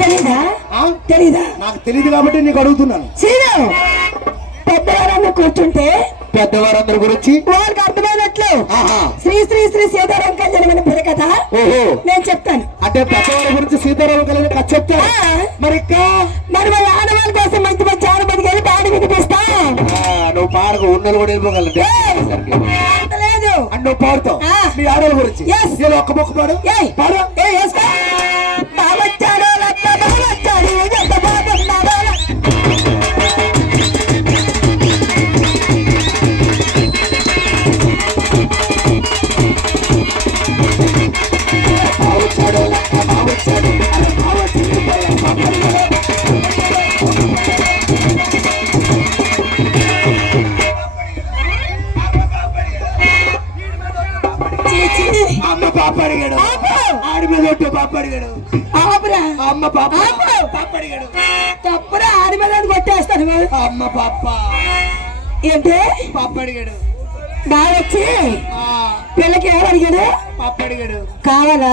తెలీదా? నాకు తెలియదు కాబట్టి నీకు అడుగుతున్నాను. పెద్దవారందరూ కూర్చుంటే పెద్దవారందరి గురించి వాళ్ళకి అర్థమైనట్లు శ్రీ శ్రీ శ్రీ సీతారాం కళ్యాణం అని బుర్ర కదా. నేను చెప్తాను. అంటే పెద్దవారి గురించి సీతారాం కళ్యాణం కథ చెప్తా. మరి మరి మన ఆడవాళ్ళ కోసం మంచి మంచి ఆడపడికి వెళ్ళి పాడి వినిపిస్తా. నువ్వు పాడకు ఉన్నలు కూడా వెళ్ళిపోగలదు లేదు అని నువ్వు పాడుతావు మీ ఆడవాళ్ళ గురించి. ఒక్క మొక్క పాడు పాడు. బావచ్చాడు బావచ్చాడు ఎంత బాగున్నాడు. అమ్మ పాప అడిగాడు. ఆడి మీద ఒట్టు పాప అడిగాడు. అమ్మ పాప పాప అడిగాడు. తప్పురా ఆడి మీద కొట్టేస్తాను. అమ్మ పాప ఏంటి పాప అడిగాడు. బాగా వచ్చి పిల్లకి ఎవరు అడిగాడు? పాప అడిగాడు. కావాలా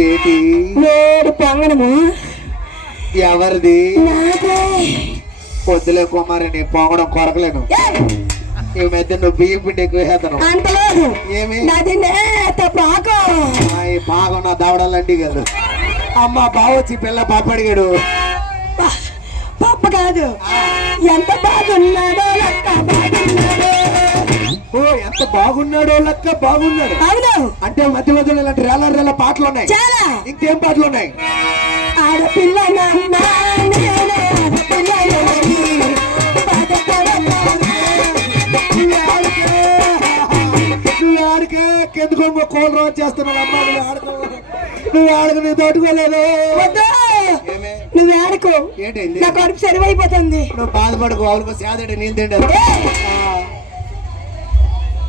ఏంటి వేడి పొంగనము? ఎవరిది? నాదే. పొద్దులే కుమారి నీ పొంగడం కొరకలేను. ఈ మధ్య నువ్వు బియ్యం పిండి ఎక్కువ వేస్తాను. అంతలేదు. ఏమి నాది నేత పాకు. ఈ పాకం నా దావడాలండి కదా. అమ్మ బావొచ్చి పిల్ల పాప అడిగాడు. పాప కాదు ఎంత బాగున్నాడో లెక్క బాగున్నాడు. ఓ ఎంత బాగున్నాడో లెక్క బాగున్నాడు. అవును. అంటే మధ్య మధ్యలో ఇలాంటి రేల రేల పాటలు ఉన్నాయి. చాలా. ఇంకేం పాటలు ఉన్నాయి? ఆడపిల్ల నువ్వు ఆడికే ఎందుకో కోల్ రోజు చేస్తున్నావు. అమ్మా నువ్వు ఆడుకో. నువ్వు ఆడుకు నీ తోటుకోలేదు. నువ్వు ఆడుకో. ఏంటండి నా కడుపు సరివైపోతుంది. నువ్వు బాధపడుకో. అవును సేదడి నీళ్ళు తింటారు.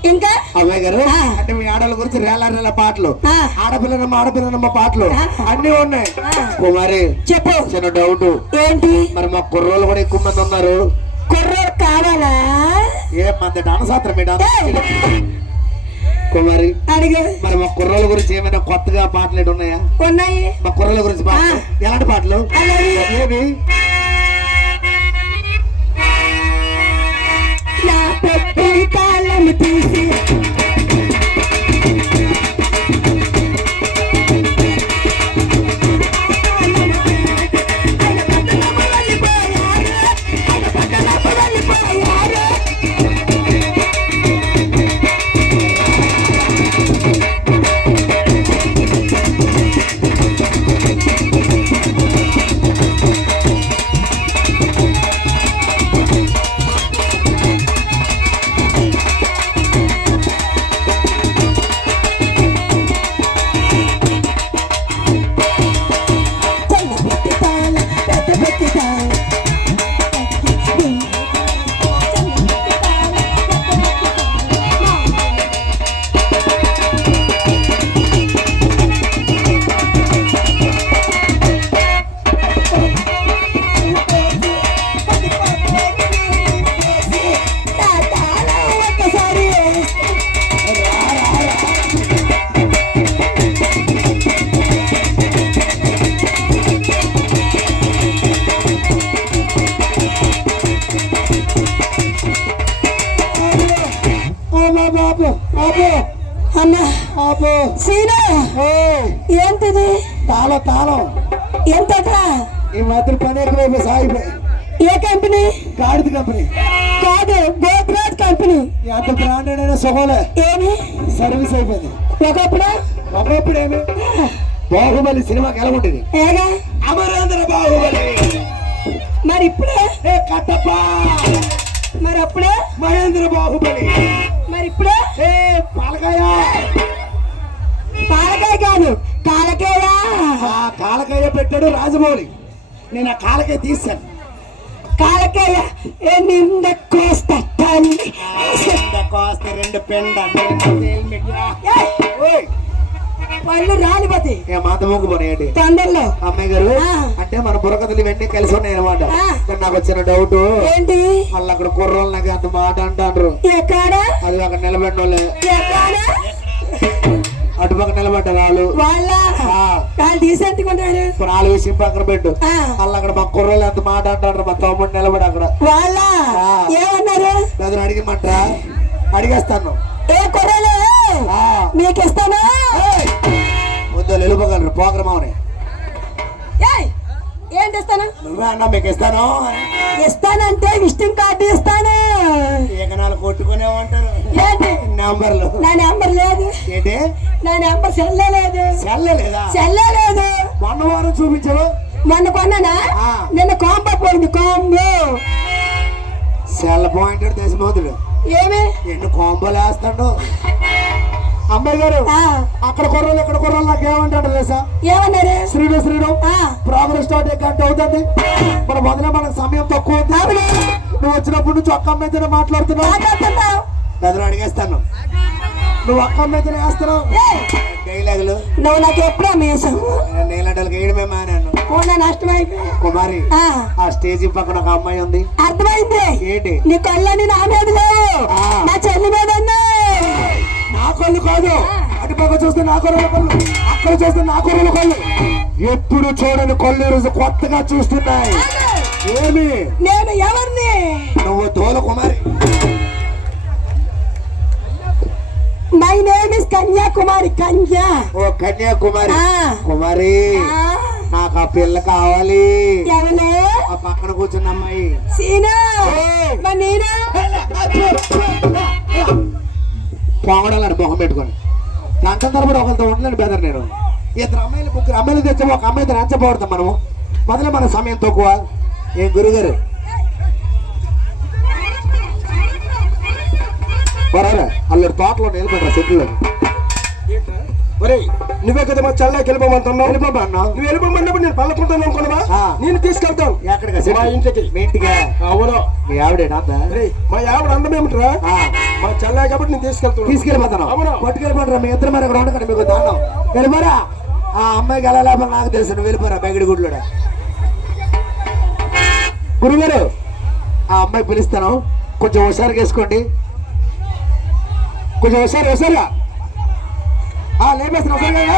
ఇంకా అమ్మాయి గారు అంటే మీ ఆడవాళ్ళ గురించి రేల రేల పాటలు, ఆడపిల్లనమ్మ పాటలు అన్ని ఉన్నాయి. కుమారి చెప్పు. చిన్న డౌట్ ఏంటి? మరి మా కుర్రోళ్ళు కూడా ఎక్కువ మంది ఉన్నారు. కుర్రోడు కావాలా? ఏం మంది డానశాస్త్రం మీ కుమారి అడిగా. మరి మా కుర్రోళ్ళ గురించి ఏమైనా కొత్తగా పాటలు ఉన్నాయా? ఉన్నాయి. మా కుర్రోళ్ళ గురించి ఎలాంటి పాటలు? ఏమి? నా పెద్దలి కాళ్ళని తీసి ఏంటిది? తాళం ఎంతట? ఈ మాత్రం పని ఎక్కువ సాగిపోయి. ఏ కంపెనీ? గాడిద కంపెనీ కాదు, గోద్రాజ్ కంపెనీ. ఎంత బ్రాండెడ్ అయినా సుఖంలే. ఏమి సర్వీస్ అయిపోయింది. ఒకప్పుడు ఏమి బాహుబలి సినిమాకి ఎలా ఉంటుంది? అమరేంద్ర బాహుబలి. మరి ఇప్పుడే కట్టప్ప. మరి అప్పుడే మహేంద్ర బాహుబలి. మరి ఇప్పుడే పాలకాయ కాదు కాలకేయ. కాలకాయ పెట్టాడు రాజమౌళి. నేను ఆ కాలకాయ తీశాను. కాలకేయ నింద కోస్తా కోస్తే రెండు పెండ పళ్ళు రాలిపోతాయి. మాత మొక్కుపోయాడు తొందరలో. అమ్మాయి గారు అంటే మన బుర్రకథలు ఇవన్నీ కలిసి ఉన్నాయి అనమాట. నాకు వచ్చిన డౌట్ ఏంటి? వాళ్ళు అక్కడ కుర్రోళ్ళు నాకు అంత మాట అంటారు. ఎక్కడ? అది అక్కడ నిలబెట్టిన వాళ్ళే. అటుపక్క నిలబడ్డ వాళ్ళు వాళ్ళ వాళ్ళు డీసెంట్ గా ఉన్నారు. నాలుగు విషయం పక్కన పెట్టు. ఆ. వాళ్ళు అక్కడ మా కుర్రోళ్ళు ఎంత మాట అంటారు, మా తమ్ముడు నిలబడి అక్కడ వాళ్ళ ఏమన్నారు? నన్ను అడిగమంటారా? అడిగేస్తాను. ఏ కుర్రలే మీకు ఇస్తాను. వద్దు నిలబగలరు ప్రోగ్రామ్ ఏంటి ఇస్తాను? నువ్వే అన్నా మీకు ఇస్తాను. ఇస్తానంటే విజిటింగ్ కార్డు ఇస్తాను. ఏకనాలు కొట్టుకునేమంటారు. ఏంటి నెంబర్లు? నా నెంబర్ లేదు. ఏంటి? నా నెంబర్ సెల్లే లేదు. చెల్లలేదా? సెల్లే లేదు. మొన్న వారం చూపించవు. మొన్న కొన్నానా? నిన్న కాంబో పోయింది. కాంబో సెల్ పాయింట్ దేశమోదుడు ఏమి ఎన్ని కాంబోలు వేస్తాడు. అమ్మాయి గారు అక్కడ కుర్రోళ్ళు ఇక్కడ కుర్రోళ్ళు నాకు ఏమంటాడు తెలుసా? ఏమన్నారు? శ్రీడు ప్రోగ్రామ్ స్టార్ట్ అయ్యే గంట అవుతుంది. మన మొదలే మనకు సమయం తక్కువ ఉంది. నువ్వు వచ్చినప్పుడు నుంచి ఒక్క అమ్మాయితోనే మాట్లాడుతున్నావు. గదిలో అడిగేస్తాను. నువ్వు ఒక్క అమ్మాయితోనే వేస్తున్నావు. గైలాగులు నువ్వు నాకు ఎప్పుడు అమ్మేసావు. నేలంటలకి వేయడమే మానాను. నష్టం అయిపోయి కుమారి ఆ స్టేజ్ పక్కన ఒక అమ్మాయి ఉంది. అర్థమైంది. ఏంటి? నీ కళ్ళని నా మీద లేవు, నా చెల్లి మీద ఉన్నాయి. నా కళ్ళు కాదు, అటు పక్క చూస్తే నా కొర్రల కళ్ళు, అక్కడ చూస్తే నా కొర్రల కళ్ళు. ఎప్పుడు చూడని కళ్ళు ఈరోజు కొత్తగా చూస్తున్నాయి. ఏమి? నేను ఎవరిని? నువ్వు Dola Kumari. My name is Kanyakumari. Kanya. ఓ కన్యాకుమారి. కుమారి నాకు ఆ పిల్ల కావాలి. ఎవరు? ఆ పక్కన కూర్చున్న అమ్మాయి. సీనా. నేనా పొంగడాలని మొహం పెట్టుకొని గంట తరబడి ఒకరితో ఉండలేని బెదర్ నేను. ఇద్దరు అమ్మాయిలు ముగ్గురు అమ్మాయిలు తెచ్చాము. ఒక అమ్మాయితో రంచబోడతాం మనము. మొదలే మన సమయం తక్కువ. ఏం గురుగారు అల్లరి తోటలో నిలబడ్డా చెట్లు. నువ్వే కదా మా చెల్లెకి వెళ్ళిపోమంటున్నావు. వెళ్ళిపోమన్నా. నువ్వు వెళ్ళిపోమన్నప్పుడు నేను పల్లకుంటాను అనుకున్నావా? నేను తీసుకెళ్తాను. ఎక్కడికి? మా ఇంటికి. మీ ఇంటిగా? అవును. మీ ఆవిడేనా? మా ఆవిడ అందమేమిట్రా? మా చెల్లె కాబట్టి నేను తీసుకెళ్ళిపోతాను. అవును. పట్టుకెళ్ళిపోతారా? మీ ఇద్దరు మరి అక్కడ ఉండకండి. మీకు దానం వెళ్ళిపోరా. ఆ అమ్మాయికి ఎలా లేకపోతే నాకు తెలుసు. నువ్వు వెళ్ళిపోరా బెగడి గుడ్లో. గురుగారు ఆ అమ్మాయి పిలుస్తాను. కొంచెం హుషారుగా వేసుకోండి. కొంచెం హుషారుగా లేపేస్తాను. హుషారుగా